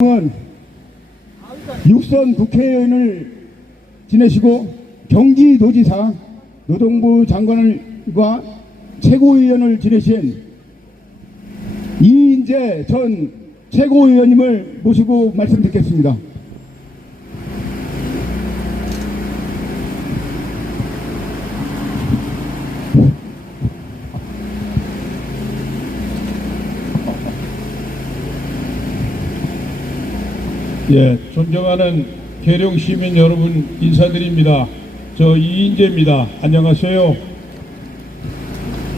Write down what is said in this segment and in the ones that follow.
은 육선 국회의원을 지내시고 경기도지사, 노동부 장관과 최고위원을 지내신 이인재 전 최고위원님을 모시고 말씀드리겠습니다. 예, 존경하는 계룡 시민 여러분 인사드립니다. 저 이인재입니다. 안녕하세요.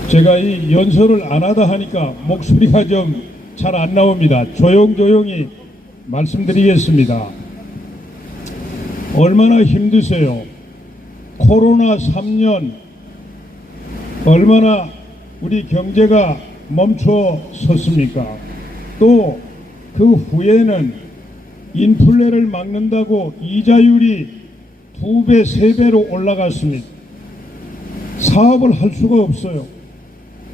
제가 이 연설을 안 하다 하니까 목소리가 좀 잘 안 나옵니다. 조용조용히 말씀드리겠습니다. 얼마나 힘드세요? 코로나 3년 얼마나 우리 경제가 멈춰 섰습니까? 또 그 후에는 인플레를 막는다고 이자율이 2배, 3배로 올라갔습니다. 사업을 할 수가 없어요.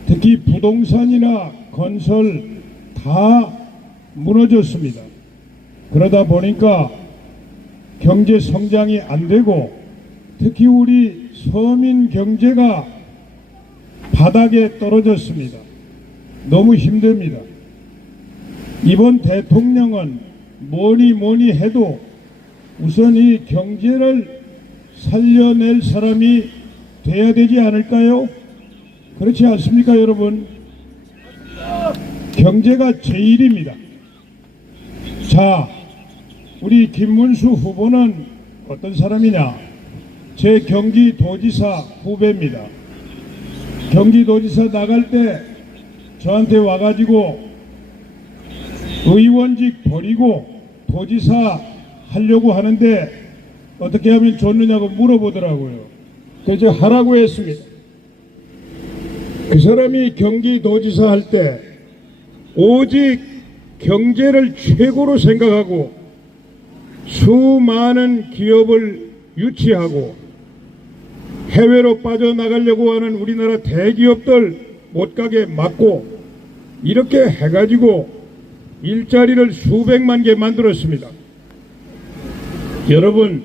특히 부동산이나 건설 다 무너졌습니다. 그러다 보니까 경제 성장이 안 되고 특히 우리 서민 경제가 바닥에 떨어졌습니다. 너무 힘듭니다. 이번 대통령은 뭐니 해도 우선 이 경제를 살려낼 사람이 돼야 되지 않을까요? 그렇지 않습니까, 여러분? 경제가 제일입니다. 자, 우리 김문수 후보는 어떤 사람이냐? 제 경기도지사 후배입니다. 경기도지사 나갈 때 저한테 와가지고 의원직 버리고 도지사 하려고 하는데 어떻게 하면 좋느냐고 물어보더라고요. 그래서 하라고 했습니다. 그 사람이 경기도지사 할 때 오직 경제를 최고로 생각하고 수많은 기업을 유치하고 해외로 빠져나가려고 하는 우리나라 대기업들 못 가게 막고 이렇게 해가지고 일자리를 수백만 개 만들었습니다. 여러분,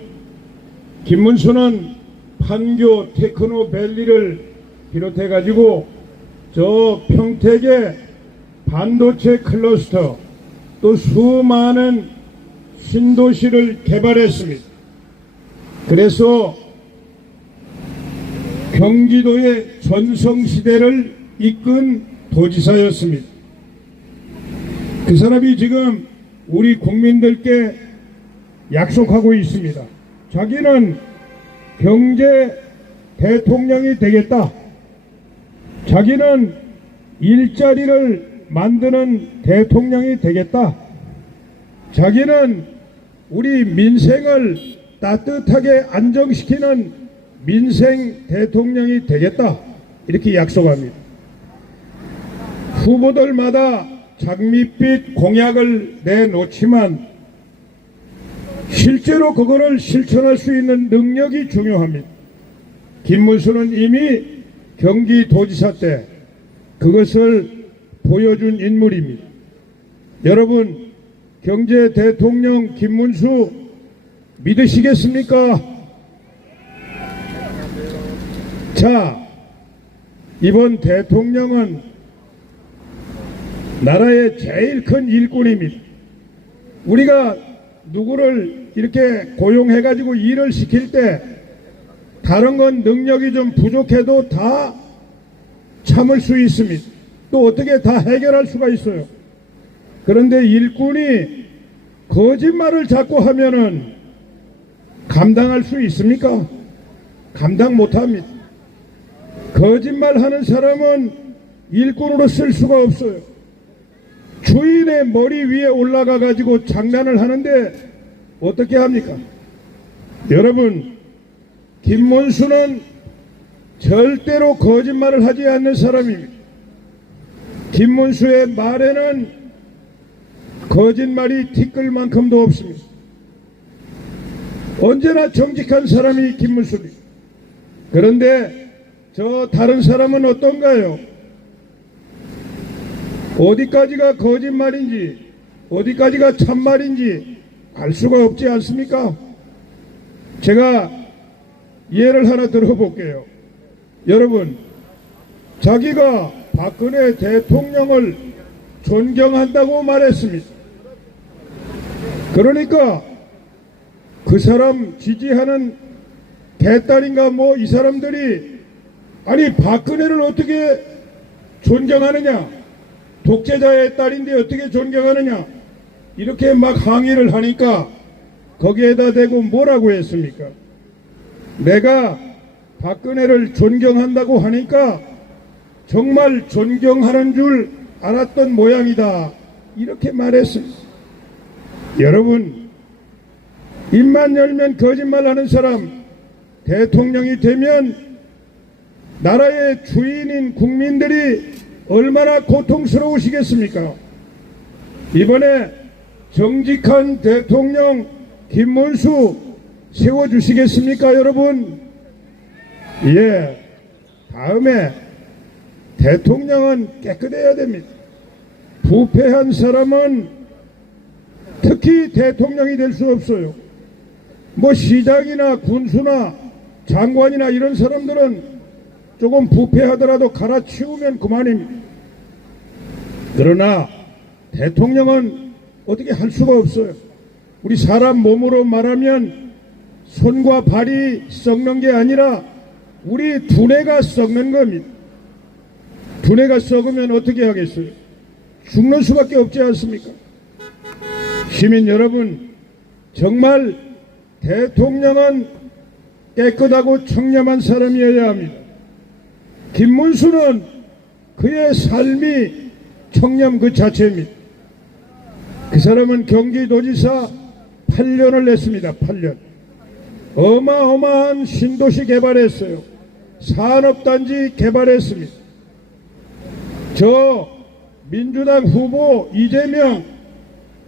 김문수는 판교 테크노밸리를 비롯해 가지고 저 평택의 반도체 클러스터 또 수많은 신도시를 개발했습니다. 그래서 경기도의 전성시대를 이끈 도지사였습니다. 그 사람이 지금 우리 국민들께 약속하고 있습니다. 자기는 경제 대통령이 되겠다. 자기는 일자리를 만드는 대통령이 되겠다. 자기는 우리 민생을 따뜻하게 안정시키는 민생 대통령이 되겠다. 이렇게 약속합니다. 후보들마다 장밋빛 공약을 내놓지만 실제로 그거를 실천할 수 있는 능력이 중요합니다. 김문수는 이미 경기도지사 때 그것을 보여준 인물입니다. 여러분, 경제 대통령 김문수 믿으시겠습니까? 자, 이번 대통령은 나라의 제일 큰 일꾼입니다. 우리가 누구를 이렇게 고용해가지고 일을 시킬 때 다른 건 능력이 좀 부족해도 다 참을 수 있습니다. 또 어떻게 다 해결할 수가 있어요. 그런데 일꾼이 거짓말을 자꾸 하면은 감당할 수 있습니까? 감당 못합니다. 거짓말하는 사람은 일꾼으로 쓸 수가 없어요. 주인의 머리 위에 올라가 가지고 장난을 하는데 어떻게 합니까? 여러분, 김문수는 절대로 거짓말을 하지 않는 사람입니다. 김문수의 말에는 거짓말이 티끌만큼도 없습니다. 언제나 정직한 사람이 김문수입니다. 그런데 저 다른 사람은 어떤가요? 어디까지가 거짓말인지 어디까지가 참말인지 알 수가 없지 않습니까? 제가 예를 하나 들어볼게요. 여러분, 자기가 박근혜 대통령을 존경한다고 말했습니다. 그러니까 그 사람 지지하는 개딸인가 뭐 이 사람들이 아니 박근혜를 어떻게 존경하느냐, 독재자의 딸인데 어떻게 존경하느냐, 이렇게 막 항의를 하니까 거기에다 대고 뭐라고 했습니까? 내가 박근혜를 존경한다고 하니까 정말 존경하는 줄 알았던 모양이다, 이렇게 말했습니다. 여러분, 입만 열면 거짓말하는 사람 대통령이 되면 나라의 주인인 국민들이 얼마나 고통스러우시겠습니까? 이번에 정직한 대통령 김문수 세워주시겠습니까, 여러분? 예, 다음에 대통령은 깨끗해야 됩니다. 부패한 사람은 특히 대통령이 될 수 없어요. 뭐 시장이나 군수나 장관이나 이런 사람들은 조금 부패하더라도 갈아치우면 그만입니다. 그러나 대통령은 어떻게 할 수가 없어요. 우리 사람 몸으로 말하면 손과 발이 썩는 게 아니라 우리 두뇌가 썩는 겁니다. 두뇌가 썩으면 어떻게 하겠어요? 죽는 수밖에 없지 않습니까? 시민 여러분, 정말 대통령은 깨끗하고 청렴한 사람이어야 합니다. 김문수는 그의 삶이 청렴 그 자체입니다. 그 사람은 경기도지사 8년을 냈습니다. 8년. 어마어마한 신도시 개발했어요. 산업단지 개발했습니다. 저 민주당 후보 이재명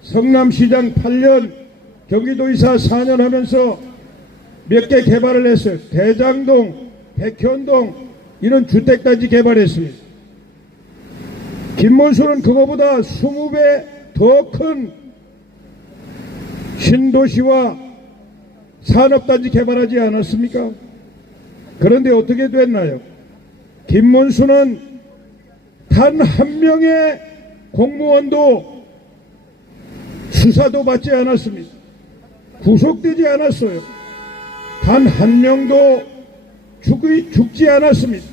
성남시장 8년, 경기도지사 4년 하면서 몇 개 개발을 했어요. 대장동, 백현동 이런 주택단지 개발했습니다. 김문수는 그거보다 20배 더 큰 신도시와 산업단지 개발하지 않았습니까? 그런데 어떻게 됐나요? 김문수는 단 한 명의 공무원도 수사도 받지 않았습니다. 구속되지 않았어요. 단 한 명도 죽지 않았습니다.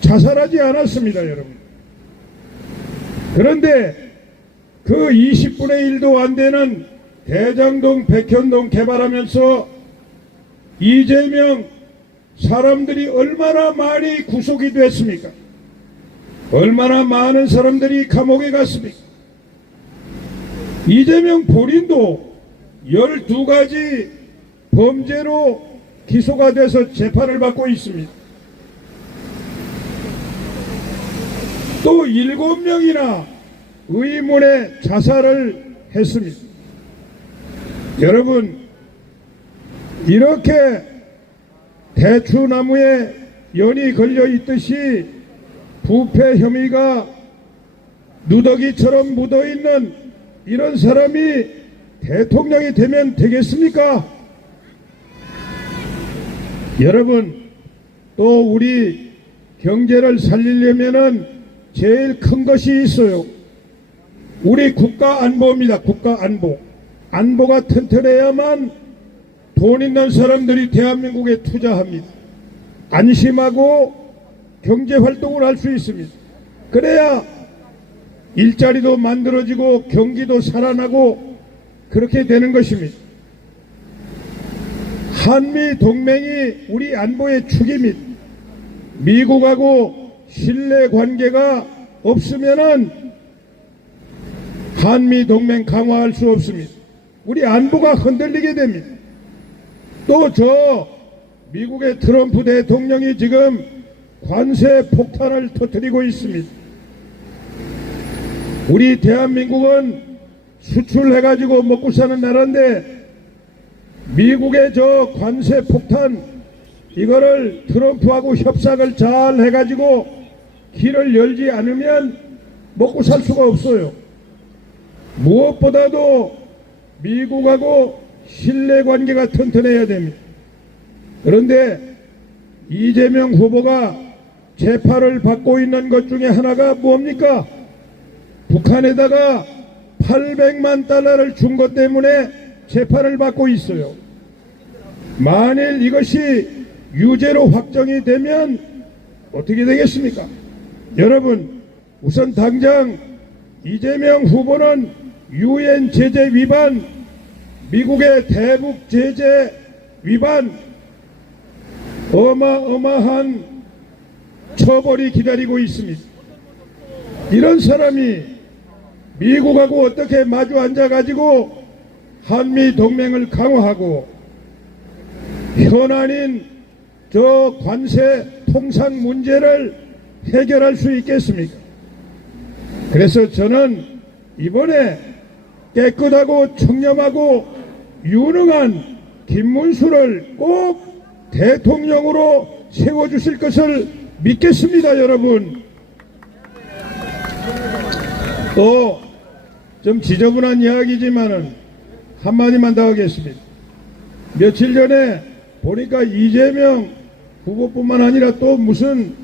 자살하지 않았습니다, 여러분. 그런데 그 20분의 1도 안 되는 대장동, 백현동 개발하면서 이재명 사람들이 얼마나 많이 구속이 됐습니까? 얼마나 많은 사람들이 감옥에 갔습니까? 이재명 본인도 12가지 범죄로 기소가 돼서 재판을 받고 있습니다. 또 7명이나 의문의 자살을 했습니다. 여러분, 이렇게 대추나무에 연이 걸려 있듯이 부패 혐의가 누더기처럼 묻어있는 이런 사람이 대통령이 되면 되겠습니까? 여러분, 또 우리 경제를 살리려면은 제일 큰 것이 있어요. 우리 국가 안보입니다. 국가 안보. 안보가 튼튼해야만 돈 있는 사람들이 대한민국에 투자합니다. 안심하고 경제활동을 할 수 있습니다. 그래야 일자리도 만들어지고 경기도 살아나고 그렇게 되는 것입니다. 한미 동맹이 우리 안보의 축입니다. 미국하고 신뢰 관계가 없으면은 한미 동맹 강화할 수 없습니다. 우리 안보가 흔들리게 됩니다. 또 저 미국의 트럼프 대통령이 지금 관세 폭탄을 터뜨리고 있습니다. 우리 대한민국은 수출해가지고 먹고 사는 나라인데 미국의 저 관세 폭탄 이거를 트럼프하고 협상을 잘 해가지고 길을 열지 않으면 먹고 살 수가 없어요. 무엇보다도 미국하고 신뢰관계가 튼튼해야 됩니다. 그런데 이재명 후보가 재판을 받고 있는 것 중에 하나가 뭡니까? 북한에다가 800만 달러를 준 것 때문에 재판을 받고 있어요. 만일 이것이 유죄로 확정이 되면 어떻게 되겠습니까? 여러분, 우선 당장 이재명 후보는 유엔 제재 위반, 미국의 대북 제재 위반, 어마어마한 처벌이 기다리고 있습니다. 이런 사람이 미국하고 어떻게 마주 앉아가지고 한미 동맹을 강화하고 현안인 저 관세 통상 문제를 해결할 수 있겠습니까? 그래서 저는 이번에 깨끗하고 청렴하고 유능한 김문수를 꼭 대통령으로 세워주실 것을 믿겠습니다, 여러분. 또 좀 지저분한 이야기지만은 한마디만 더 하겠습니다. 며칠 전에 보니까 이재명 후보뿐만 아니라 또 무슨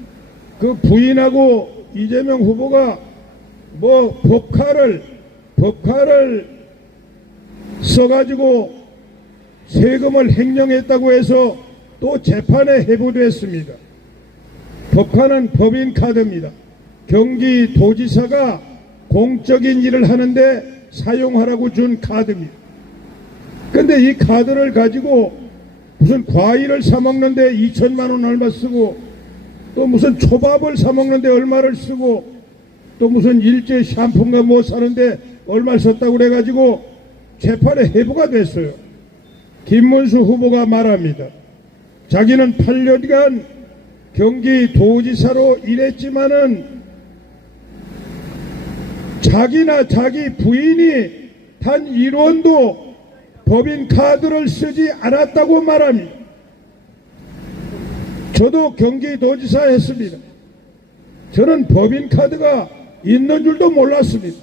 그 부인하고 이재명 후보가 뭐 법카를 써가지고 세금을 횡령했다고 해서 또 재판에 회부됐습니다. 법카는 법인카드입니다. 경기도지사가 공적인 일을 하는데 사용하라고 준 카드입니다. 근데 이 카드를 가지고 무슨 과일을 사 먹는데 2천만 원 얼마 쓰고, 또 무슨 초밥을 사 먹는데 얼마를 쓰고, 또 무슨 일제 샴푸인가 뭐 사는데 얼마 썼다고 그래가지고 재판에 회부가 됐어요. 김문수 후보가 말합니다. 자기는 8년간 경기도지사로 일했지만은 자기나 자기 부인이 단 1원도 법인카드를 쓰지 않았다고 말합니다. 저도 경기도지사 했습니다. 저는 법인카드가 있는 줄도 몰랐습니다.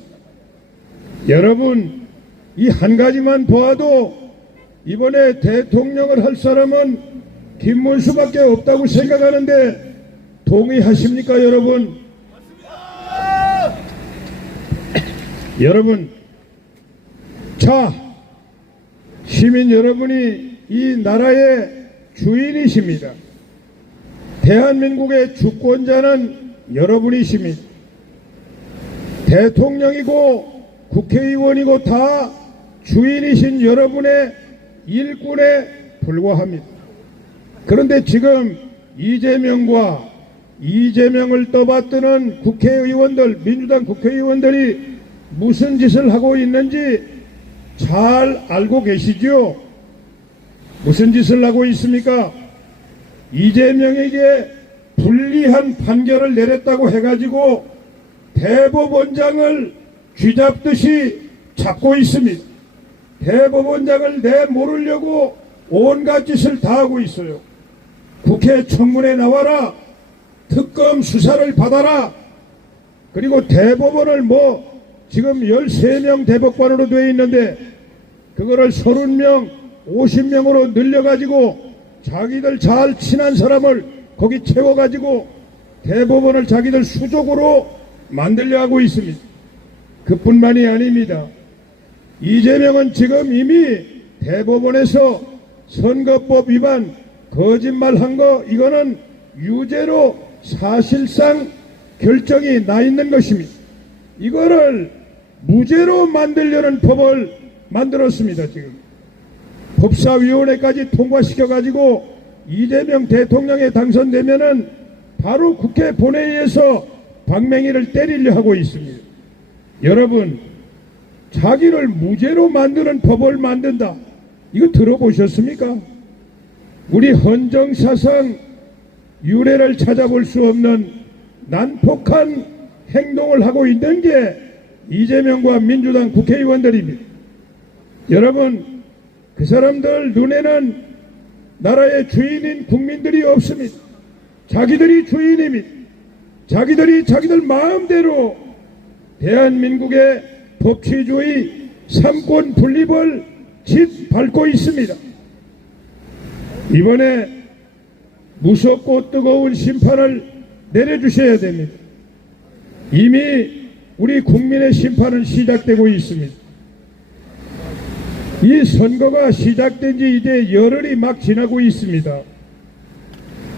여러분, 이 한 가지만 보아도 이번에 대통령을 할 사람은 김문수밖에 없다고 생각하는데 동의하십니까, 여러분? 여러분, 자, 시민 여러분이 이 나라의 주인이십니다. 대한민국의 주권자는 여러분이십니다. 대통령이고 국회의원이고 다 주인이신 여러분의 일꾼에 불과합니다. 그런데 지금 이재명과 이재명을 떠받드는 국회의원들, 민주당 국회의원들이 무슨 짓을 하고 있는지 잘 알고 계시죠? 무슨 짓을 하고 있습니까? 이재명에게 불리한 판결을 내렸다고 해가지고 대법원장을 쥐잡듯이 잡고 있습니다. 대법원장을 내모르려고 온갖 짓을 다 하고 있어요. 국회 청문회 나와라, 특검 수사를 받아라, 그리고 대법원을 뭐 지금 13명 대법관으로 되어 있는데 그거를 30명, 50명으로 늘려가지고 자기들 잘 친한 사람을 거기 채워가지고 대법원을 자기들 수족으로 만들려 하고 있습니다. 그뿐만이 아닙니다. 이재명은 지금 이미 대법원에서 선거법 위반, 거짓말한 거, 이거는 유죄로 사실상 결정이 나 있는 것입니다. 이거를 무죄로 만들려는 법을 만들었습니다. 지금 법사위원회까지 통과시켜가지고 이재명 대통령에 당선되면은 바로 국회 본회의에서 박맹희를 때리려 하고 있습니다. 여러분, 자기를 무죄로 만드는 법을 만든다, 이거 들어보셨습니까? 우리 헌정사상 유례를 찾아볼 수 없는 난폭한 행동을 하고 있는 게 이재명과 민주당 국회의원들입니다. 여러분, 그 사람들 눈에는 나라의 주인인 국민들이 없습니다. 자기들이 주인입니다. 자기들이 자기들 마음대로 대한민국의 법치주의 삼권 분립을 짓밟고 있습니다. 이번에 무섭고 뜨거운 심판을 내려주셔야 됩니다. 이미 우리 국민의 심판은 시작되고 있습니다. 이 선거가 시작된 지 이제 열흘이 막 지나고 있습니다.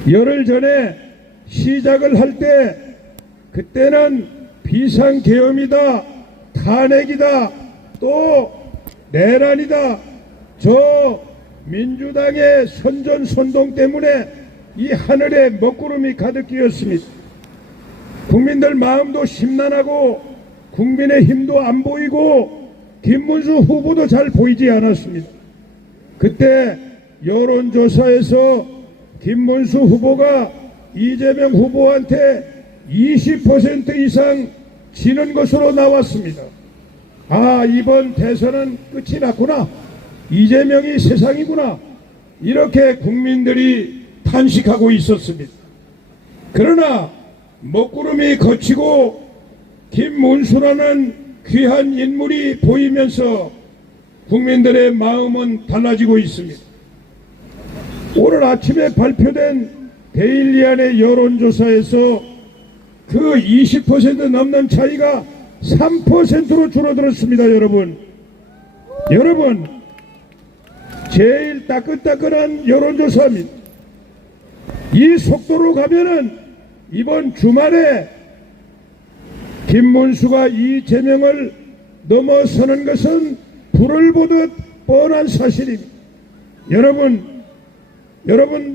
열흘 전에 시작을 할 때 그때는 비상계엄이다, 탄핵이다, 또 내란이다, 저 민주당의 선전선동 때문에 이 하늘에 먹구름이 가득 끼었습니다. 국민들 마음도 심란하고 국민의힘도 안 보이고 김문수 후보도 잘 보이지 않았습니다. 그때 여론조사에서 김문수 후보가 이재명 후보한테 20% 이상 지는 것으로 나왔습니다. 아, 이번 대선은 끝이 났구나, 이재명이 세상이구나, 이렇게 국민들이 탄식하고 있었습니다. 그러나 먹구름이 거치고 김문수라는 귀한 인물이 보이면서 국민들의 마음은 달라지고 있습니다. 오늘 아침에 발표된 데일리안의 여론조사에서 그 20% 넘는 차이가 3%로 줄어들었습니다. 여러분, 제일 따끈따끈한 여론조사입니다. 이 속도로 가면은 이번 주말에 김문수가 이재명을 넘어서는 것은 불을 보듯 뻔한 사실입니다. 여러분,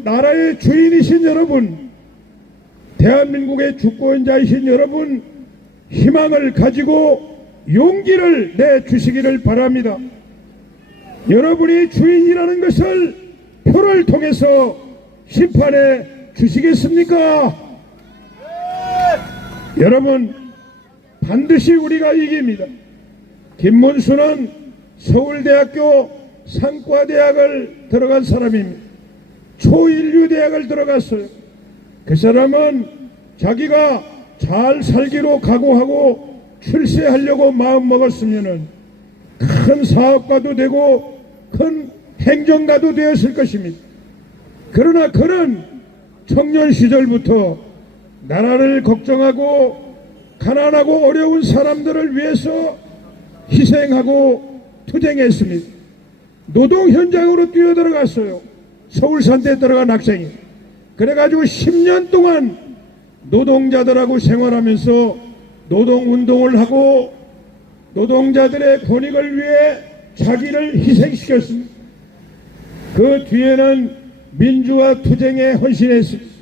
나라의 주인이신 여러분, 대한민국의 주권자이신 여러분, 희망을 가지고 용기를 내주시기를 바랍니다. 여러분이 주인이라는 것을 표를 통해서 심판해 주시겠습니까? 여러분, 반드시 우리가 이깁니다. 김문수는 서울대학교 상과대학을 들어간 사람입니다. 초인류대학을 들어갔어요. 그 사람은 자기가 잘 살기로 각오하고 출세하려고 마음먹었으면 큰 사업가도 되고 큰 행정가도 되었을 것입니다. 그러나 그는 청년 시절부터 나라를 걱정하고 가난하고 어려운 사람들을 위해서 희생하고 투쟁했습니다. 노동 현장으로 뛰어들어갔어요. 서울산대에 들어간 학생이. 그래가지고 10년 동안 노동자들하고 생활하면서 노동운동을 하고 노동자들의 권익을 위해 자기를 희생시켰습니다. 그 뒤에는 민주화 투쟁에 헌신했습니다.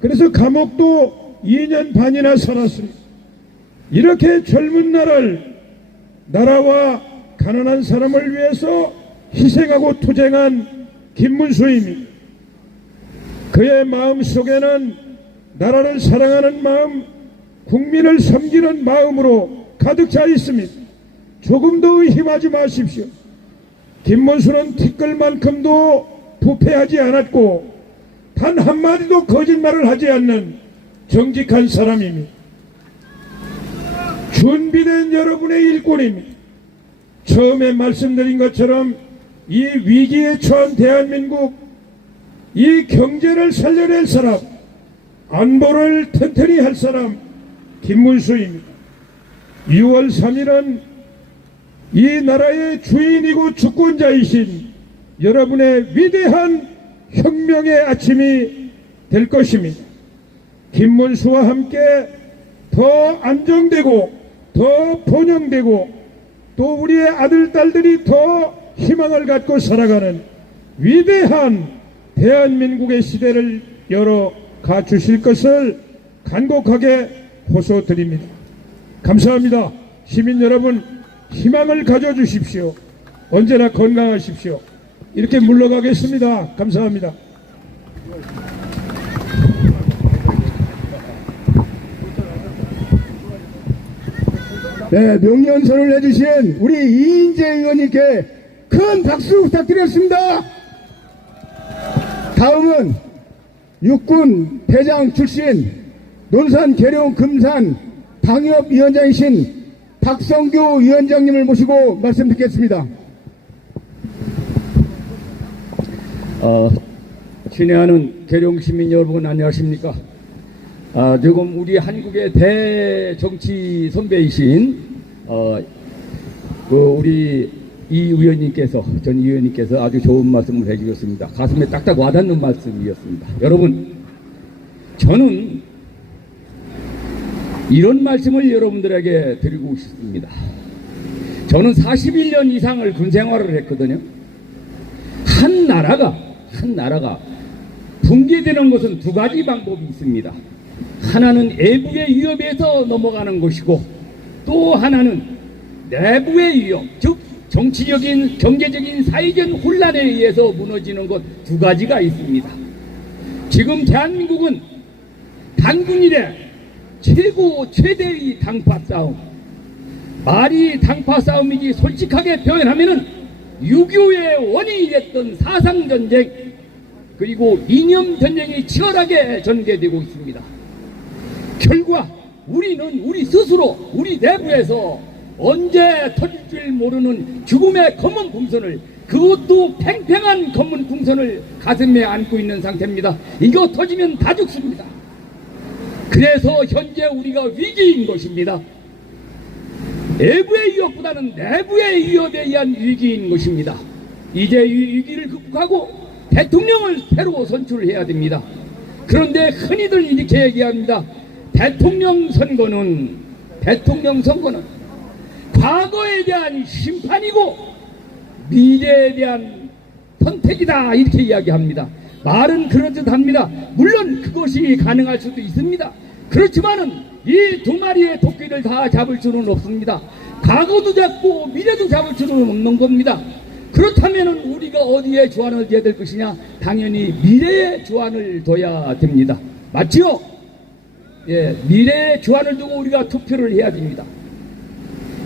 그래서 감옥도 2년 반이나 살았습니다. 이렇게 젊은 날을 나라와 가난한 사람을 위해서 희생하고 투쟁한 김문수입니다. 그의 마음 속에는 나라를 사랑하는 마음, 국민을 섬기는 마음으로 가득 차 있습니다. 조금 더 의심하지 마십시오. 김문수는 티끌만큼도 부패하지 않았고 단 한마디도 거짓말을 하지 않는 정직한 사람입니다. 준비된 여러분의 일꾼입니다. 처음에 말씀드린 것처럼 이 위기에 처한 대한민국, 이 경제를 살려낼 사람, 안보를 튼튼히 할 사람 김문수입니다. 6월 3일은 이 나라의 주인이고 주권자이신 여러분의 위대한 혁명의 아침이 될 것입니다. 김문수와 함께 더 안정되고 더 번영되고 또 우리의 아들, 딸들이 더 희망을 갖고 살아가는 위대한 대한민국의 시대를 열어가 주실 것을 간곡하게 호소드립니다. 감사합니다. 시민 여러분, 희망을 가져주십시오. 언제나 건강하십시오. 이렇게 물러가겠습니다. 감사합니다. 네, 명령선을 해주신 우리 이인재 의원님께 큰 박수 부탁드렸습니다. 다음은 육군 대장 출신 논산 계룡 금산 방협위원장이신 박성규 위원장님을 모시고 말씀 듣겠습니다. 친애하는 계룡시민 여러분 안녕하십니까. 지금 우리 한국의 대정치 선배이신 우리 이 의원님께서 전 의원님께서 아주 좋은 말씀을 해주셨습니다. 가슴에 딱딱 와닿는 말씀이었습니다. 여러분, 저는 이런 말씀을 여러분들에게 드리고 싶습니다. 저는 41년 이상을 군생활을 했거든요. 한 나라가 붕괴되는 것은 두 가지 방법이 있습니다. 하나는 외부의 위협에서 넘어가는 것이고, 또 하나는 내부의 위협, 즉 정치적인, 경제적인, 사회적 혼란에 의해서 무너지는 것 두 가지가 있습니다. 지금 대한민국은 단군 이래 최대의 당파 싸움, 말이 당파 싸움이지 솔직하게 표현하면은 6.25의 원인이 됐던 사상전쟁, 그리고 이념전쟁이 치열하게 전개되고 있습니다. 결과 우리는 우리 스스로 우리 내부에서 언제 터질 줄 모르는 죽음의 검은 풍선을, 그것도 팽팽한 검은 풍선을 가슴에 안고 있는 상태입니다. 이거 터지면 다 죽습니다. 그래서 현재 우리가 위기인 것입니다. 외부의 위협보다는 내부의 위협에 의한 위기인 것입니다. 이제 이 위기를 극복하고 대통령을 새로 선출해야 됩니다. 그런데 흔히들 이렇게 얘기합니다. 대통령 선거는 과거에 대한 심판이고 미래에 대한 선택이다, 이렇게 이야기합니다. 말은 그렇듯합니다. 물론 그것이 가능할 수도 있습니다. 그렇지만은 이 두 마리의 토끼를 다 잡을 수는 없습니다. 과거도 잡고 미래도 잡을 수는 없는 겁니다. 그렇다면은 우리가 어디에 주안을 둬야 될 것이냐? 당연히 미래에 주안을 둬야 됩니다. 맞지요? 예, 미래에 주안을 두고 우리가 투표를 해야 됩니다.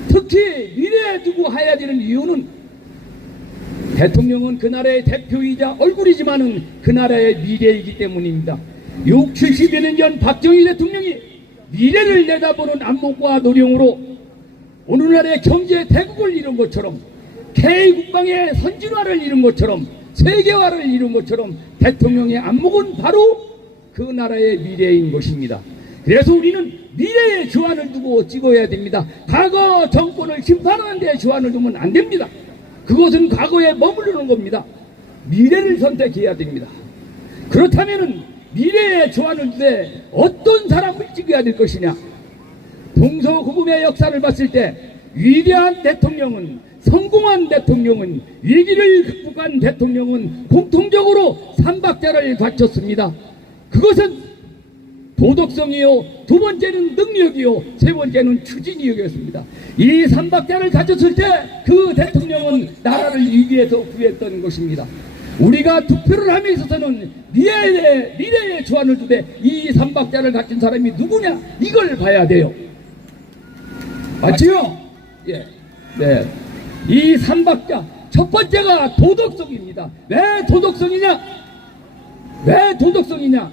특히 미래에 두고 해야 되는 이유는 대통령은 그 나라의 대표이자 얼굴이지만은 그 나라의 미래이기 때문입니다. 70여 년 전 박정희 대통령이 미래를 내다보는 안목과 노령으로 오늘날의 경제 대국을 이룬 것처럼, K국방의 선진화를 이룬 것처럼, 세계화를 이룬 것처럼 대통령의 안목은 바로 그 나라의 미래인 것입니다. 그래서 우리는 미래에 주안을 두고 찍어야 됩니다. 과거 정권을 심판하는 데 주안을 두면 안 됩니다. 그것은 과거에 머무르는 겁니다. 미래를 선택해야 됩니다. 그렇다면은 미래에 주안을 두되 어떤 사람을 찍어야 될 것이냐? 동서고금의 역사를 봤을 때 위대한 대통령은, 성공한 대통령은, 위기를 극복한 대통령은 공통적으로 3박자를 갖췄습니다. 그것은 도덕성이요, 두 번째는 능력이요, 세 번째는 추진력이었습니다. 이 3박자를 갖췄을 때 그 대통령은 나라를 위기에서 구했던 것입니다. 우리가 투표를 함에 있어서는 미래에 주안을 두되 이 3박자를 갖춘 사람이 누구냐, 이걸 봐야 돼요. 맞지요? 예. 네. 이 3박자 첫 번째가 도덕성입니다. 왜 도덕성이냐?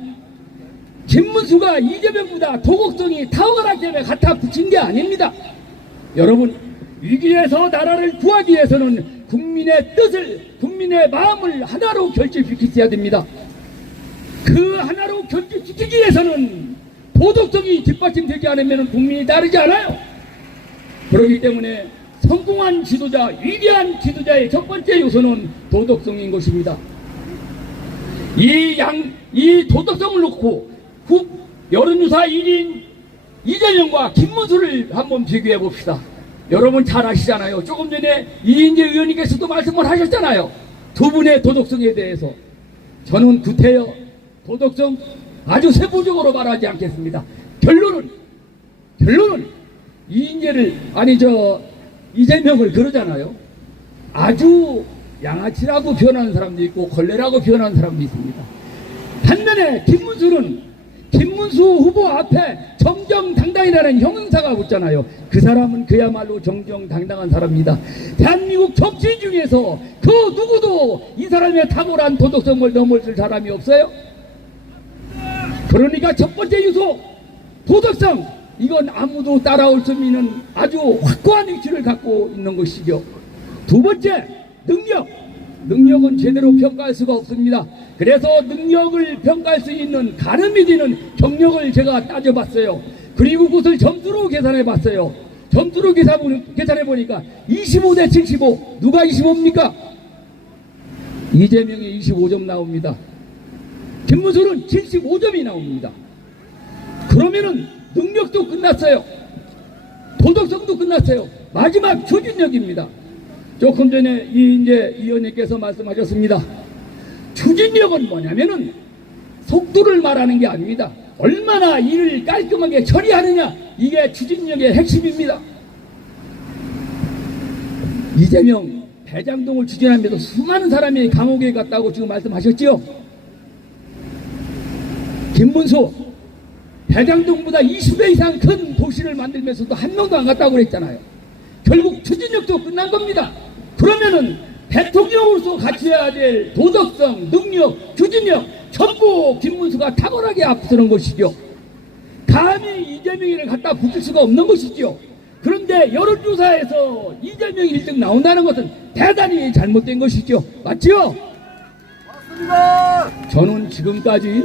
김문수가 이재명보다 도덕성이 탁월하기 때문에 갖다 붙인 게 아닙니다. 여러분, 위기에서 나라를 구하기 위해서는 국민의 뜻을, 국민의 마음을 하나로 결집시켜야 됩니다. 그 하나로 결집시키기 위해서는 도덕성이 뒷받침되지 않으면 국민이 따르지 않아요. 그렇기 때문에 성공한 지도자, 위대한 지도자의 첫 번째 요소는 도덕성인 것입니다. 이 도덕성을 놓고 여론조사 1인 이재명과 김문수를 한번 비교해 봅시다. 여러분 잘 아시잖아요. 조금 전에 이인재 의원님께서도 말씀을 하셨잖아요. 두 분의 도덕성에 대해서. 저는 구태여 도덕성 아주 세부적으로 말하지 않겠습니다. 결론은 이재명을 그러잖아요. 아주 양아치라고 표현하는 사람도 있고 걸레라고 표현하는 사람도 있습니다. 반면에 김문수 후보 앞에 정정당당이라는 형용사가 붙잖아요. 그 사람은 그야말로 정정당당한 사람입니다. 대한민국 정치인 중에서 그 누구도 이 사람의 탁월한 도덕성을 넘어설 사람이 없어요. 그러니까 첫 번째 요소 도덕성, 이건 아무도 따라올 수 없는 아주 확고한 위치를 갖고 있는 것이죠. 두 번째, 능력. 능력은 제대로 평가할 수가 없습니다. 그래서 능력을 평가할 수 있는 가늠이 되는 경력을 제가 따져봤어요. 그리고 그것을 점수로 계산해봤어요. 점수로 계산해보니까 25대 75. 누가 25입니까? 이재명이 25점 나옵니다. 김문수는 75점이 나옵니다. 그러면은 능력도 끝났어요. 도덕성도 끝났어요. 마지막 추진력입니다. 조금 전에 이인재 의원님께서 말씀하셨습니다. 추진력은 뭐냐면은 속도를 말하는 게 아닙니다. 얼마나 일을 깔끔하게 처리하느냐, 이게 추진력의 핵심입니다. 이재명 대장동을 추진하면서 수많은 사람이 감옥에 갔다고 지금 말씀하셨지요. 김문수 대장동보다 20배 이상 큰 도시를 만들면서도 한 명도 안 갔다고 그랬잖아요. 결국 추진력도 끝난 겁니다. 그러면은 대통령으로서 갖춰야 될 도덕성, 능력, 추진력 전부 김문수가 탁월하게 앞서는 것이죠. 감히 이재명이를 갖다 붙일 수가 없는 것이죠. 그런데 여론조사에서 이재명이 1등 나온다는 것은 대단히 잘못된 것이죠. 맞죠? 맞습니다. 저는 지금까지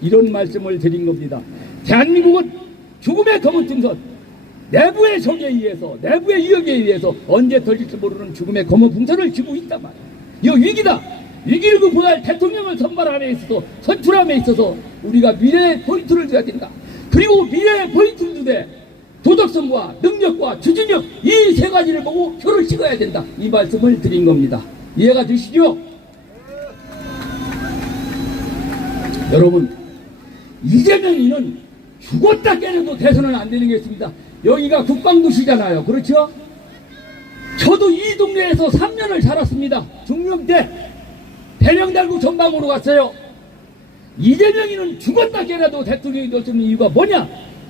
이런 말씀을 드린 겁니다. 대한민국은 죽음의 검은 등선, 내부의 정에 의해서, 내부의 위협에 의해서 언제 덜릴지 모르는 죽음의 검은 풍선을 쥐고 있단 말이에요. 이거 위기다. 위기를 극복할 대통령을 선발함에 있어서, 선출함에 있어서 우리가 미래의 포인트를 줘야 된다. 그리고 미래의 포인트를 주되 도덕성과 능력과 추진력, 이 세 가지를 보고 표를 찍어야 된다. 이 말씀을 드린 겁니다. 이해가 되시죠? 여러분, 이재명이는 죽었다 깨려도 대선은 안 되는 게 있습니다. 여기가 국방도시잖아요. 그렇죠? 저도 이 동네에서 3년을 살았습니다. 중령 때 대령 달고 전방으로 갔어요. 이재명이는 죽었다 깨려도 대통령이 될 수 있는 이유가 뭐냐?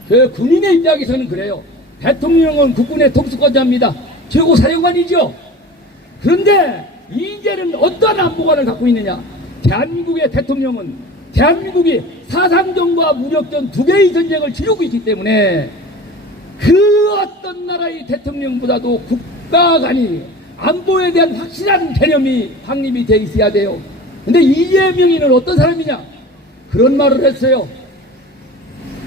그 군인의 입장에서는 그래요. 대통령은 국군의 통수권자입니다. 최고 사령관이죠. 그런데 이제는 어떠한 안보관을 갖고 있느냐? 대한민국의 대통령은 대한민국이 사상전과 무력전 두 개의 전쟁을 치르고 있기 때문에 그 어떤 나라의 대통령보다도 국가 간이 안보에 대한 확실한 개념이 확립이 돼 있어야 돼요. 근데 이재명이는 어떤 사람이냐? 그런 말을 했어요.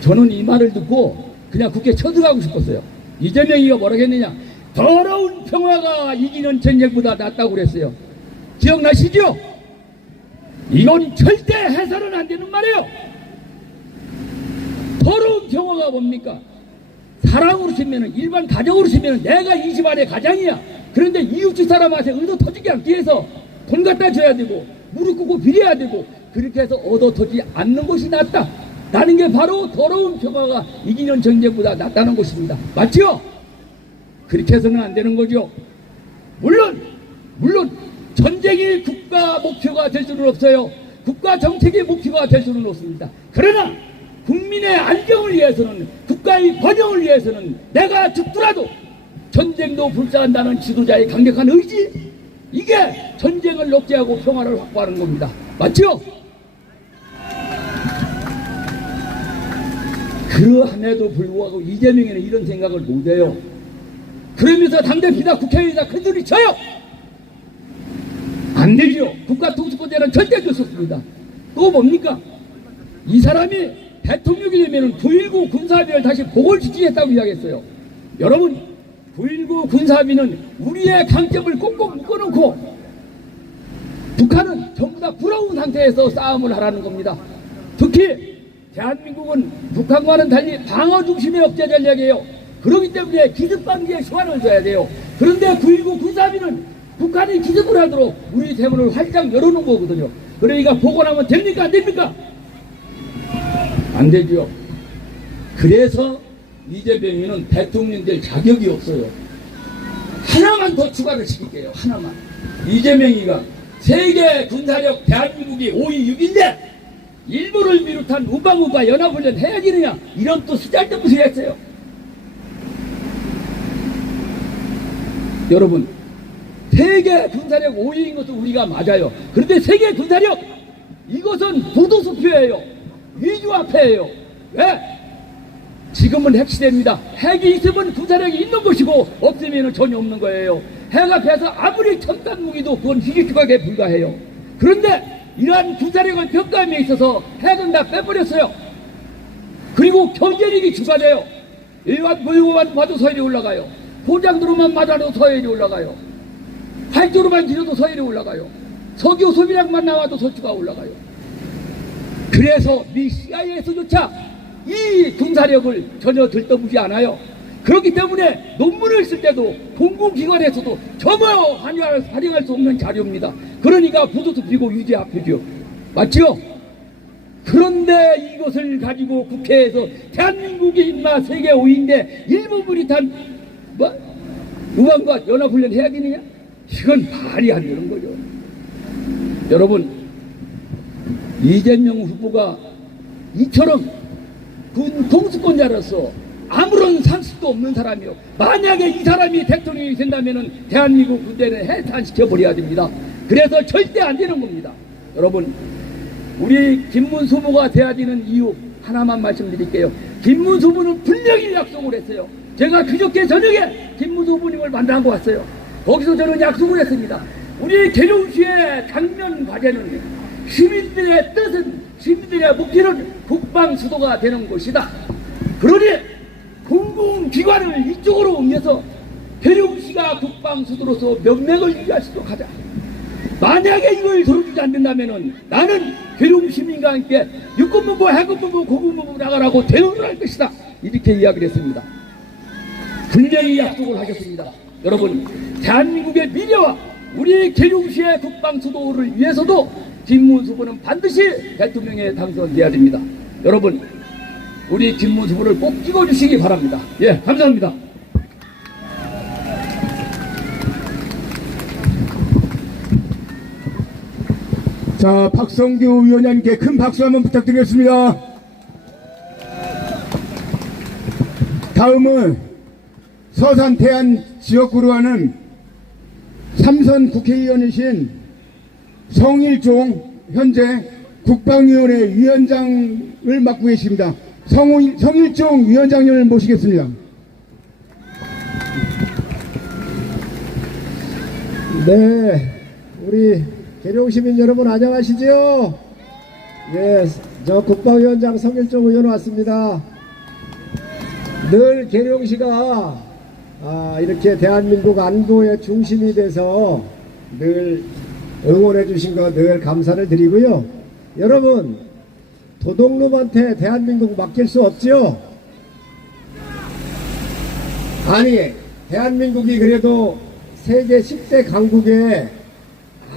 저는 이 말을 듣고 그냥 국회에 쳐들어가고 싶었어요. 이재명이가 뭐라고 했느냐? 더러운 평화가 이기는 전쟁보다 낫다고 그랬어요. 기억나시죠? 이건 절대 해서는 안 되는 말이에요. 더러운 평화가 뭡니까? 사랑으로 치면은, 일반 가정으로 치면은 내가 이 집안의 가장이야. 그런데 이웃집 사람한테 얻어 터지지 않기 위해서 돈 갖다 줘야 되고 무릎 꿇고 빌어야 되고 그렇게 해서 얻어 터지지 않는 것이 낫다. 라는 게 바로 더러운 평화가 이기는 전쟁보다 낫다는 것입니다. 맞죠? 그렇게 해서는 안 되는 거죠. 물론 전쟁이 국가 목표가 될 수는 없어요. 국가 정책의 목표가 될 수는 없습니다. 그러나 국민의 안정을 위해서는, 국가의 번영을 위해서는 내가 죽더라도 전쟁도 불사한다는 지도자의 강력한 의지, 이게 전쟁을 억제하고 평화를 확보하는 겁니다. 맞죠? 그러함에도 불구하고 이재명에는 이런 생각을 못해요. 그러면서 당대표나 국회의원이나 큰소리 쳐요. 안 되죠. 국가 통수권자는 절대 줄 수 없습니다. 또 뭡니까? 이 사람이 대통령이 되면 9.19 군사합의를 다시 복원시키겠다고 이야기했어요. 여러분, 9.19 군사합의는 우리의 강점을 꼭꼭 묶어놓고 북한은 전부 다 부러운 상태에서 싸움을 하라는 겁니다. 특히 대한민국은 북한과는 달리 방어 중심의 억제 전략이에요. 그렇기 때문에 기습방지에 시간을 줘야 돼요. 그런데 9.19 군사합의는 북한이 기습을 하도록 우리 대문을 활짝 열어놓은 거거든요. 그러니까 복원하면 됩니까? 안 됩니까? 안 되죠. 그래서 이재명이는 대통령 될 자격이 없어요. 하나만 더 추가를 시킬게요. 하나만. 이재명이가 세계 군사력 대한민국이 5위 6위인데 일본을 비롯한 우방우가 연합훈련 해야겠느냐, 이런 또 쓰잘데없는 소리 했어요. 여러분, 세계 군사력 5위인 것도 우리가 맞아요. 그런데 세계 군사력, 이것은 부도수표예요. 위주화폐예요. 왜? 지금은 핵시대입니다. 핵이 있으면 군사력이 있는 것이고 없으면 전혀 없는 거예요. 핵 앞에서 아무리 첨단 무기도 그건 희귀추각에 불과해요. 그런데 이러한 군사력을 평가함에 있어서 핵은 다 빼버렸어요. 그리고 경제력이 주가돼요. 일반 무기만 봐도 서열이 올라가요. 포장도로만 맞아도 서열이 올라가요. 활주로만 지려도 서열이 올라가요. 석유 소비량만 나와도 서추가 올라가요. 그래서 미 CIA에서조차 이 군사력을 전혀 들떠보지 않아요. 그렇기 때문에 논문을 쓸 때도 공공기관에서도 전혀 활용할 수 없는 자료입니다. 그러니까 부도수피고 유지합표죠. 맞죠? 그런데 이것을 가지고 국회에서 대한민국이 인마 세계 5위인데 일본 브리탄 우방과 연합훈련 해야 되느냐? 이건 말이 안 되는 거죠. 여러분, 이재명 후보가 이처럼 군 통수권자로서 아무런 상식도 없는 사람이요. 만약에 이 사람이 대통령이 된다면 대한민국 군대는 해산시켜버려야 됩니다. 그래서 절대 안 되는 겁니다. 여러분, 우리 김문수 후보가 돼야 되는 이유 하나만 말씀드릴게요. 김문수 후보는 분명히 약속을 했어요. 제가 그저께 저녁에 김문수 후보님을 만나고 왔어요. 거기서 저는 약속을 했습니다. 우리 계룡시의 당면 과제는 시민들의 뜻은, 시민들의 목표는 국방수도가 되는 것이다. 그러니 공공기관을 이쪽으로 옮겨서 계룡시가 국방수도로서 명맥을 유지할 수 있도록 하자. 만약에 이걸 들어주지 않는다면 나는 계룡시민과 함께 육군본부, 해군본부, 고군본부 나가라고 대응을 할 것이다. 이렇게 이야기를 했습니다. 분명히 약속을 하겠습니다. 여러분, 대한민국의 미래와 우리 계룡시의 국방수도를 위해서도 김문수 후보는 반드시 대통령에 당선돼야 됩니다. 여러분, 우리 김문수 후보를 꼭 찍어주시기 바랍니다. 예, 감사합니다. 자, 박성규 위원장님께 큰 박수 한번 부탁드리겠습니다. 다음은 서산 태안 지역구로 하는 삼선 국회의원이신 성일종 현재 국방위원회 위원장을 맡고 계십니다. 성일종 위원장님을 모시겠습니다. 네, 우리 계룡시민 여러분 안녕하시죠? 네, 저 국방위원장 성일종 의원 왔습니다. 늘 계룡시가 이렇게 대한민국 안보의 중심이 돼서 늘 응원해 주신 거 늘 감사를 드리고요. 여러분, 도둑놈한테 대한민국 맡길 수 없죠? 아니, 대한민국이 그래도 세계 10대 강국에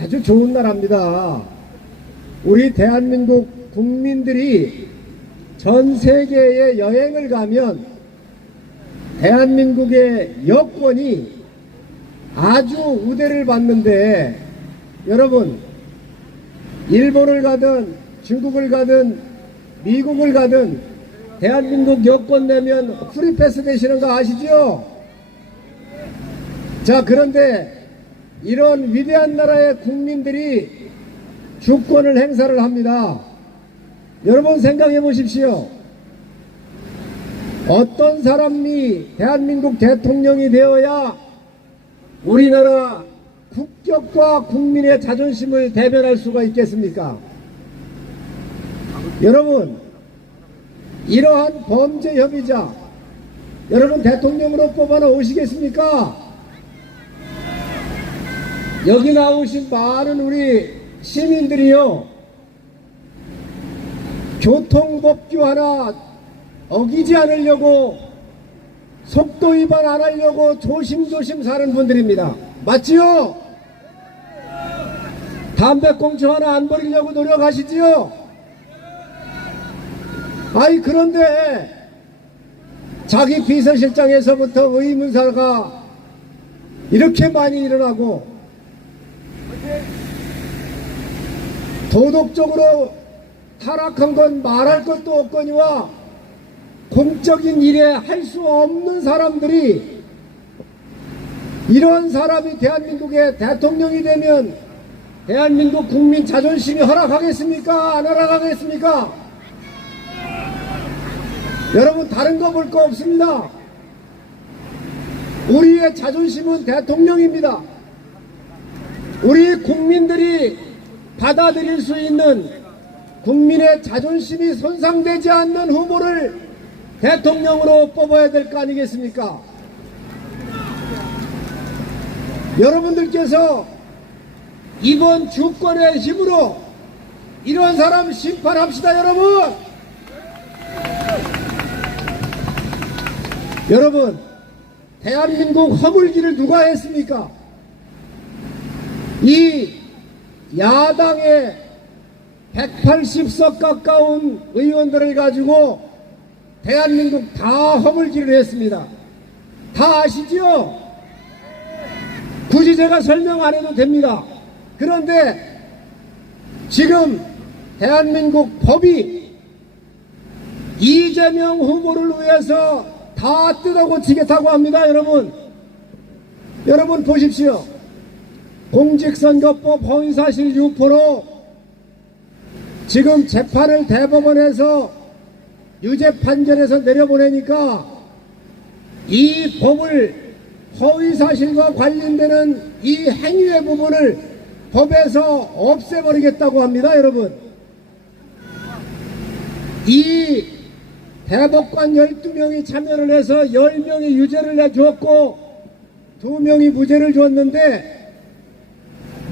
아주 좋은 나라입니다. 우리 대한민국 국민들이 전 세계에 여행을 가면 대한민국의 여권이 아주 우대를 받는데, 여러분, 일본을 가든 중국을 가든 미국을 가든 대한민국 여권 내면 프리패스 되시는 거 아시죠? 자, 그런데 이런 위대한 나라의 국민들이 주권을 행사를 합니다. 여러분 생각해 보십시오. 어떤 사람이 대한민국 대통령이 되어야 우리나라 국격과 국민의 자존심을 대변할 수가 있겠습니까? 여러분, 이러한 범죄 협의자, 여러분 대통령으로 뽑아 오시겠습니까? 여기 나오신 많은 우리 시민들이요, 교통법규 하나 어기지 않으려고, 속도 위반 안 하려고 조심조심 사는 분들입니다. 맞지요? 담배꽁초 하나 안 버리려고 노력하시지요? 아이, 그런데 자기 비서실장에서부터 의문사가 이렇게 많이 일어나고 도덕적으로 타락한 건 말할 것도 없거니와 공적인 일에 할 수 없는 사람들이, 이런 사람이 대한민국의 대통령이 되면 대한민국 국민 자존심이 허락하겠습니까? 안 허락하겠습니까? 여러분 다른 거 볼 거 없습니다. 우리의 자존심은 대통령입니다. 우리 국민들이 받아들일 수 있는 국민의 자존심이 손상되지 않는 후보를 대통령으로 뽑아야 될 거 아니겠습니까? 여러분들께서 이번 주권의 힘으로 이런 사람 심판합시다, 여러분! 여러분, 대한민국 허물기를 누가 했습니까? 이 야당의 180석 가까운 의원들을 가지고 대한민국 다 허물기를 했습니다. 다 아시죠? 굳이 제가 설명 안 해도 됩니다. 그런데 지금 대한민국 법이 이재명 후보를 위해서 다 뜯어고치겠다고 합니다. 여러분 보십시오. 공직선거법 허위사실 유포로 지금 재판을 대법원에서 유죄 판결에서 내려보내니까 이 법을 허위사실과 관련되는 이 행위의 부분을 법에서 없애버리겠다고 합니다. 여러분, 이 대법관 12명이 참여를 해서 10명이 유죄를 내주었고 2명이 무죄를 줬는데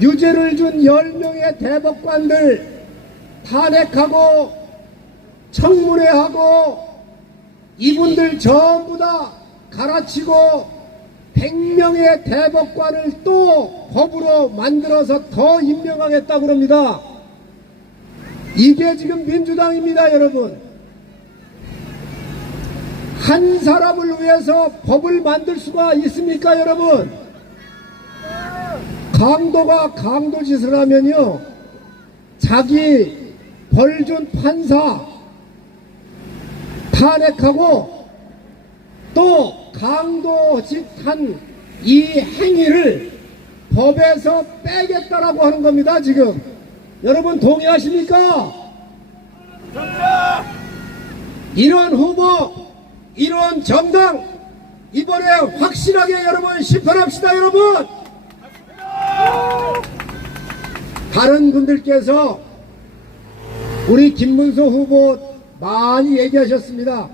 유죄를 준 10명의 대법관들 탄핵하고 청문회하고 이분들 전부 다 갈아치고 100명의 대법관을 또 법으로 만들어서 더 임명하겠다고 그럽니다. 이게 지금 민주당입니다. 여러분, 한 사람을 위해서 법을 만들 수가 있습니까? 여러분, 강도가 강도 짓을 하면요 자기 벌 준 판사 탄핵하고 또 강도 짓한 이 행위를 법에서 빼겠다라고 하는 겁니다. 지금 여러분 동의하십니까? 이런 후보, 이런 정당 이번에 확실하게 여러분 심판합시다. 여러분, 다른 분들께서 우리 김문수 후보 많이 얘기하셨습니다.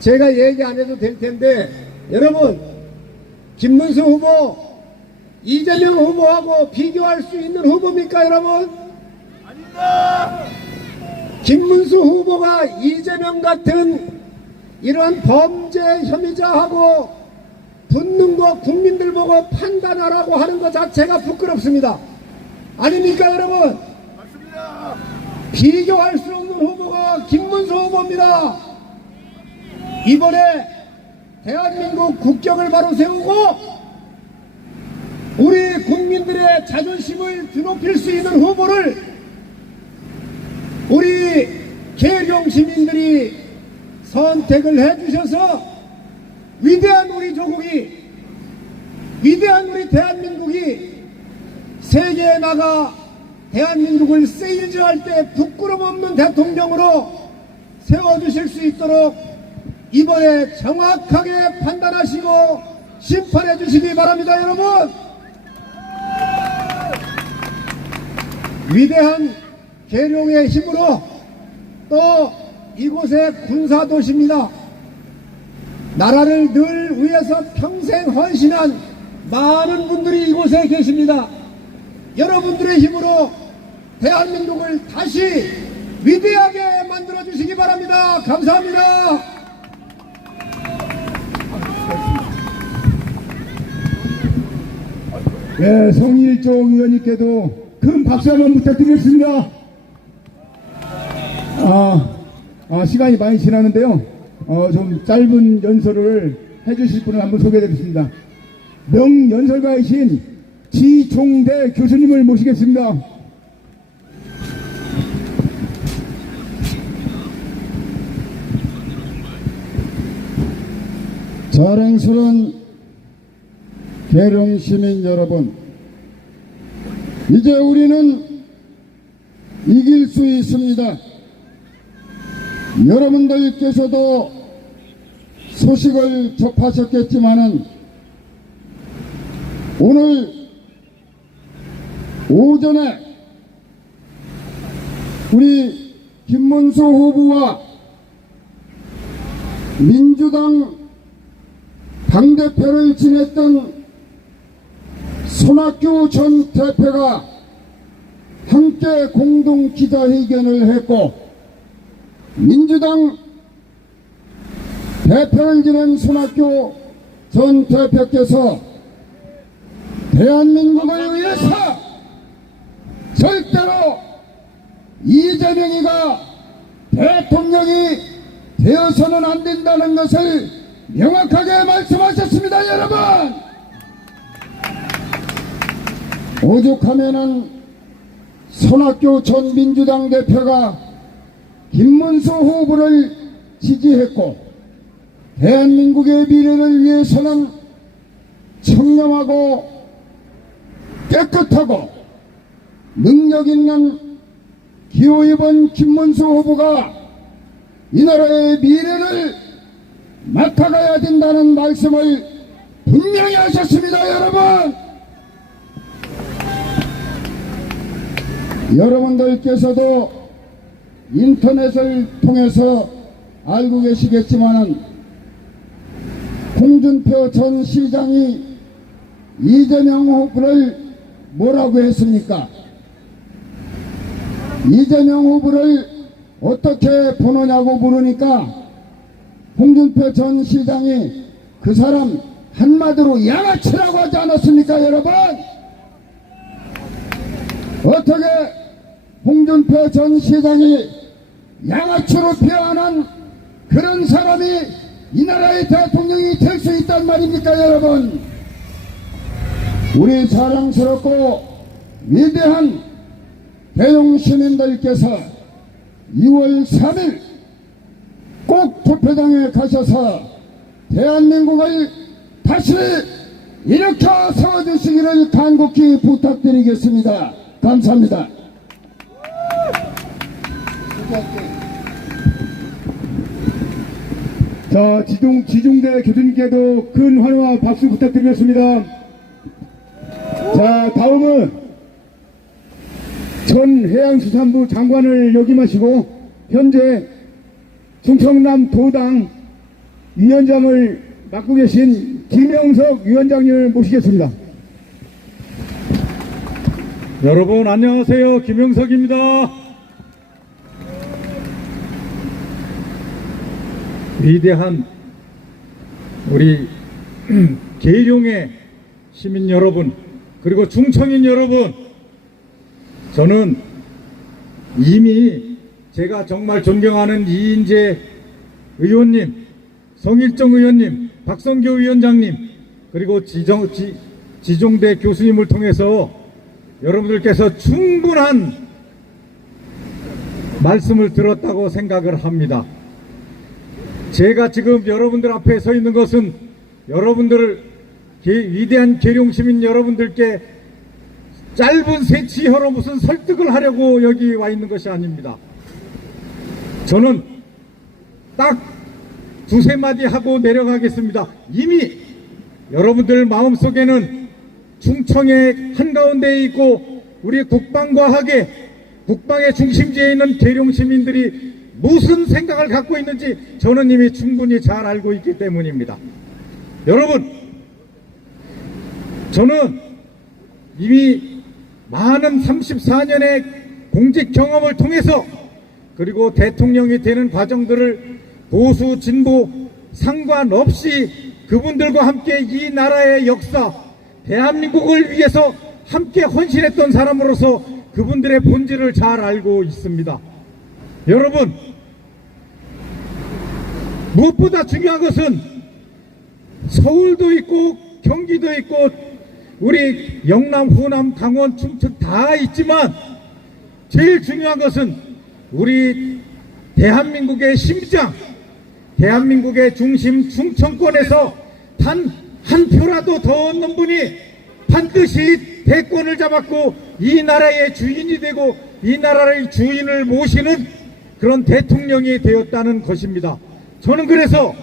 제가 얘기 안 해도 될 텐데 여러분, 김문수 후보 이재명 후보하고 비교할 수 있는 후보입니까? 여러분, 아닙니다. 김문수 후보가 이재명 같은 이런 범죄 혐의자하고 붙는 거 국민들 보고 판단하라고 하는 것 자체가 부끄럽습니다. 아닙니까? 여러분, 맞습니다. 비교할 수 없는 후보가 김문수 후보입니다. 이번에 대한민국 국격을 바로 세우고 우리 국민들의 자존심을 드높일 수 있는 후보를 우리 계룡 시민들이 선택을 해주셔서 위대한 우리 조국이, 위대한 우리 대한민국이 세계에 나가 대한민국을 세일즈할 때 부끄럼 없는 대통령으로 세워주실 수 있도록 이번에 정확하게 판단하시고 심판해 주시기 바랍니다. 여러분, 위대한 계룡의 힘으로 또 이곳의 군사도시입니다. 나라를 늘 위해서 평생 헌신한 많은 분들이 이곳에 계십니다. 여러분들의 힘으로 대한민국을 다시 위대하게 만들어 주시기 바랍니다. 감사합니다. 네, 성일종 의원님께도 큰 박수 한번 부탁드리겠습니다. 시간이 많이 지났는데요. 좀 짧은 연설을 해주실 분을 한번 소개해드리겠습니다. 명연설가이신 지종대 교수님을 모시겠습니다. 자랑스러운 계룡 시민 여러분, 이제 우리는 이길 수 있습니다. 여러분들께서도 소식을 접하셨겠지만은 오늘 오전에 우리 김문수 후보와 민주당 당대표를 지냈던 손학규 전 대표가 함께 공동 기자회견을 했고, 민주당 대표를 지낸 손학규 전 대표께서 대한민국을 위해서 절대로 이재명이가 대통령이 되어서는 안 된다는 것을 명확하게 말씀하셨습니다. 여러분, 오죽하면은 손학규 전 민주당 대표가 김문수 후보를 지지했고, 대한민국의 미래를 위해서는 청렴하고 깨끗하고 능력 있는 기호이번 김문수 후보가 이 나라의 미래를 맡아가야 된다는 말씀을 분명히 하셨습니다. 여러분, 여러분들께서도 인터넷을 통해서 알고 계시겠지만은 홍준표 전 시장이 이재명 후보를 뭐라고 했습니까? 이재명 후보를 어떻게 보느냐고 물으니까 홍준표 전 시장이 그 사람 한마디로 양아치라고 하지 않았습니까? 여러분, 어떻게 홍준표 전 시장이 양아치로 표현한 그런 사람이 이 나라의 대통령이 될 수 있단 말입니까? 여러분, 우리 자랑스럽고 위대한 대용 시민들께서 2월 3일 꼭 투표장에 가셔서 대한민국을 다시 일으켜 세워주시기를 간곡히 부탁드리겠습니다. 감사합니다. 자, 지중대 교수님께도 큰 환호와 박수 부탁드리겠습니다. 자, 다음은 전 해양수산부 장관을 역임하시고 현재 충청남 도당 위원장을 맡고 계신 김영석 위원장님을 모시겠습니다. 여러분 안녕하세요. 김영석입니다. 위대한 우리 계룡의 시민 여러분, 그리고 중청인 여러분, 저는 이미 제가 정말 존경하는 이인재 의원님, 성일정 의원님, 박성교 위원장님, 그리고 지종대 교수님을 통해서 여러분들께서 충분한 말씀을 들었다고 생각을 합니다. 제가 지금 여러분들 앞에 서 있는 것은 여러분들을 위대한 계룡시민 여러분들께 짧은 세치혀로 무슨 설득을 하려고 여기 와 있는 것이 아닙니다. 저는 딱 두세 마디 하고 내려가겠습니다. 이미 여러분들 마음속에는 충청의 한가운데에 있고 우리 국방과학의 국방의 중심지에 있는 계룡시민들이 무슨 생각을 갖고 있는지 저는 이미 충분히 잘 알고 있기 때문입니다. 여러분, 저는 이미 많은 34년의 공직 경험을 통해서 그리고 대통령이 되는 과정들을 보수 진보 상관없이 그분들과 함께 이 나라의 역사, 대한민국을 위해서 함께 헌신했던 사람으로서 그분들의 본질을 잘 알고 있습니다. 여러분, 무엇보다 중요한 것은 서울도 있고 경기도 있고 우리 영남, 호남, 강원, 충청 다 있지만 제일 중요한 것은 우리 대한민국의 심장, 대한민국의 중심 충청권에서 단 한 표라도 더 얻는 분이 반드시 대권을 잡았고 이 나라의 주인이 되고 이 나라의 주인을 모시는 그런 대통령이 되었다는 것입니다. 저는 그래서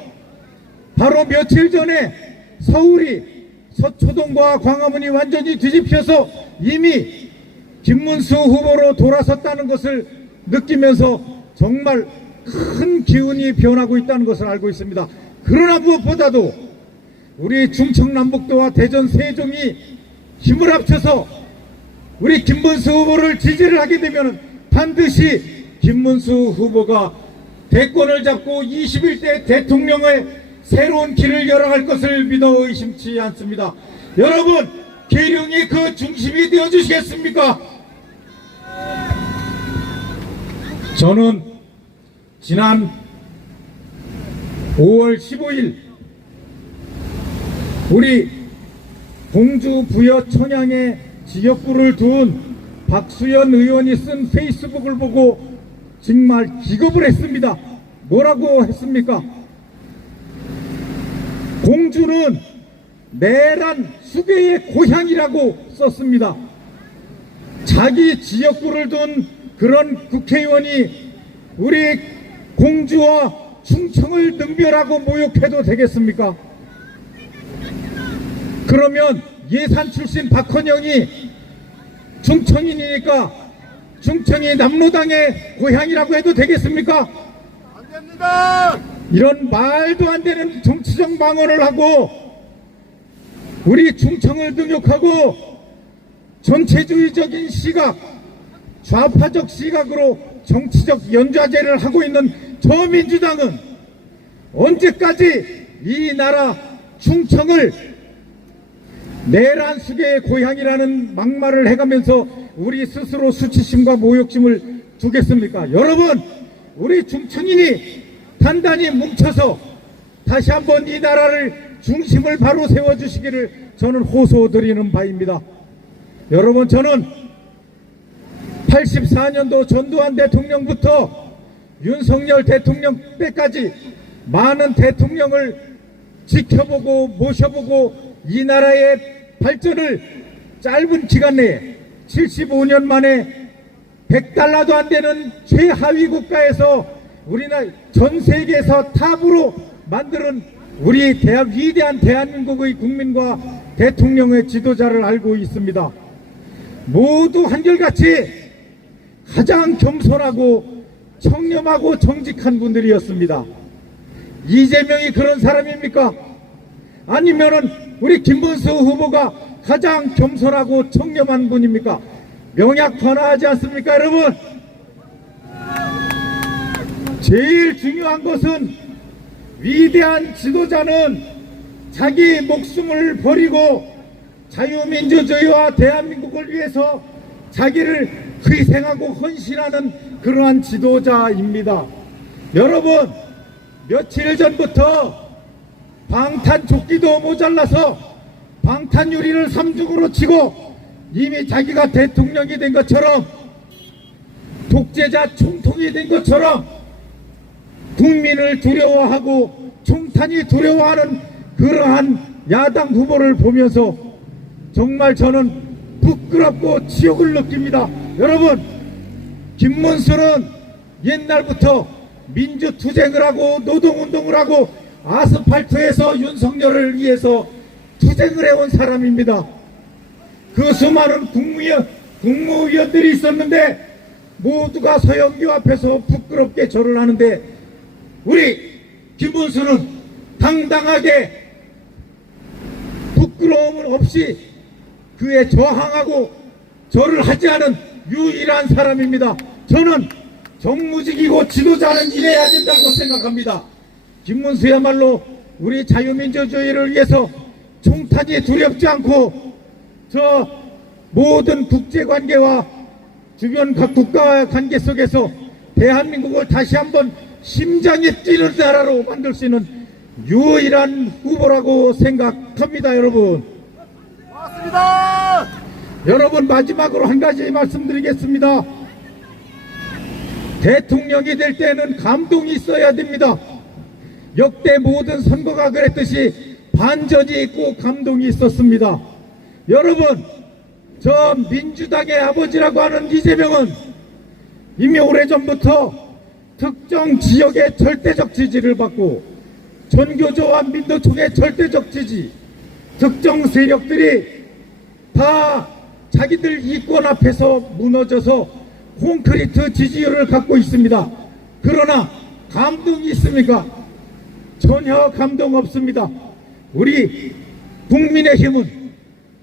바로 며칠 전에 서울이 서초동과 광화문이 완전히 뒤집혀서 이미 김문수 후보로 돌아섰다는 것을 느끼면서 정말 큰 기운이 변하고 있다는 것을 알고 있습니다. 그러나 무엇보다도 우리 충청남북도와 대전 세종이 힘을 합쳐서 우리 김문수 후보를 지지를 하게 되면 반드시 김문수 후보가 대권을 잡고 21대 대통령의 새로운 길을 열어갈 것을 믿어 의심치 않습니다. 여러분, 계룡이 그 중심이 되어 주시겠습니까? 저는 지난 5월 15일 우리 공주 부여 청양에 지역구를 둔 박수현 의원이 쓴 페이스북을 보고 정말 기겁을 했습니다. 뭐라고 했습니까? 공주는 내란 수괴의 고향이라고 썼습니다. 자기 지역구를 둔 그런 국회의원이 우리 공주와 충청을 능멸하고 모욕해도 되겠습니까? 그러면 예산 출신 박헌영이 충청인이니까 충청이 남로당의 고향이라고 해도 되겠습니까? 안 됩니다. 이런 말도 안 되는 정치적 망언을 하고 우리 충청을 능욕하고 전체주의적인 시각, 좌파적 시각으로 정치적 연좌제를 하고 있는 저 민주당은 언제까지 이 나라 충청을 내란 수괴의 고향이라는 막말을 해가면서 우리 스스로 수치심과 모욕심을 두겠습니까? 여러분, 우리 충청인이 단단히 뭉쳐서 다시 한번 이 나라를 중심을 바로 세워주시기를 저는 호소드리는 바입니다. 여러분, 저는 84년도 전두환 대통령부터 윤석열 대통령 때까지 많은 대통령을 지켜보고 모셔보고 이 나라의 발전을 짧은 기간 내에 75년 만에 100달러도 안 되는 최하위 국가에서 우리나라 전 세계에서 탑으로 만드는 우리 위대한 대한민국의 국민과 대통령의 지도자를 알고 있습니다. 모두 한결같이 가장 겸손하고 청렴하고 정직한 분들이었습니다. 이재명이 그런 사람입니까? 아니면은 우리 김문수 후보가 가장 겸손하고 청렴한 분입니까? 명약 변화하지 않습니까, 여러분? 제일 중요한 것은 위대한 지도자는 자기 목숨을 버리고 자유민주주의와 대한민국을 위해서 자기를 희생하고 헌신하는 그러한 지도자입니다. 여러분, 며칠 전부터 방탄조끼도 모자라서 방탄유리를 3중으로 치고 이미 자기가 대통령이 된 것처럼 독재자 총통이 된 것처럼 국민을 두려워하고 총탄이 두려워하는 그러한 야당 후보를 보면서 정말 저는 부끄럽고 치욕을 느낍니다. 여러분, 김문수는 옛날부터 민주투쟁을 하고 노동운동을 하고 아스팔트에서 윤석열을 위해서 투쟁을 해온 사람입니다. 그 수많은 국무위원들이 있었는데 모두가 서영교 앞에서 부끄럽게 절을 하는데 우리 김문수는 당당하게 부끄러움 없이 그에 저항하고 절을 하지 않은 유일한 사람입니다. 저는 정무직이고 지도자는 이래야 된다고 생각합니다. 김문수야말로 우리 자유민주주의를 위해서 총탄이 두렵지 않고 저 모든 국제관계와 주변 각 국가의 관계 속에서 대한민국을 다시 한번 심장이 뛰는 나라로 만들 수 있는 유일한 후보라고 생각합니다. 여러분, 맞습니다. 여러분, 마지막으로 한 가지 말씀드리겠습니다. 대통령이 될 때는 감동이 있어야 됩니다. 역대 모든 선거가 그랬듯이 반전이 있고 감동이 있었습니다. 여러분, 저 민주당의 아버지라고 하는 이재명은 이미 오래전부터 특정 지역의 절대적 지지를 받고 전교조와 민노총의 절대적 지지, 특정 세력들이 다 자기들 이권 앞에서 무너져서 콘크리트 지지율을 갖고 있습니다. 그러나 감동이 있습니까? 전혀 감동 없습니다. 우리 국민의힘은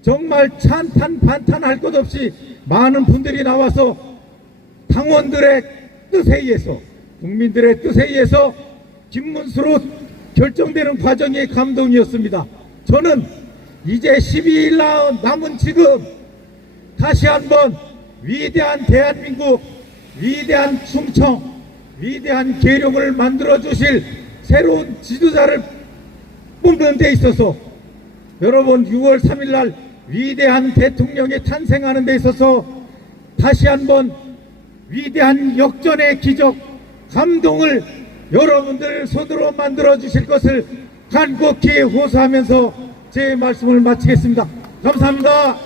정말 찬탄 반탄할 것 없이 많은 분들이 나와서 당원들의 뜻에 의해서, 국민들의 뜻에 의해서 김문수로 결정되는 과정이 감동이었습니다. 저는 이제 12일 남은 지금 다시 한번 위대한 대한민국, 위대한 충청, 위대한 계룡을 만들어 주실 새로운 지도자를 뽑는 데 있어서 여러분 6월 3일 날 위대한 대통령이 탄생하는 데 있어서 다시 한번 위대한 역전의 기적, 감동을 여러분들 손으로 만들어 주실 것을 간곡히 호소하면서 제 말씀을 마치겠습니다. 감사합니다.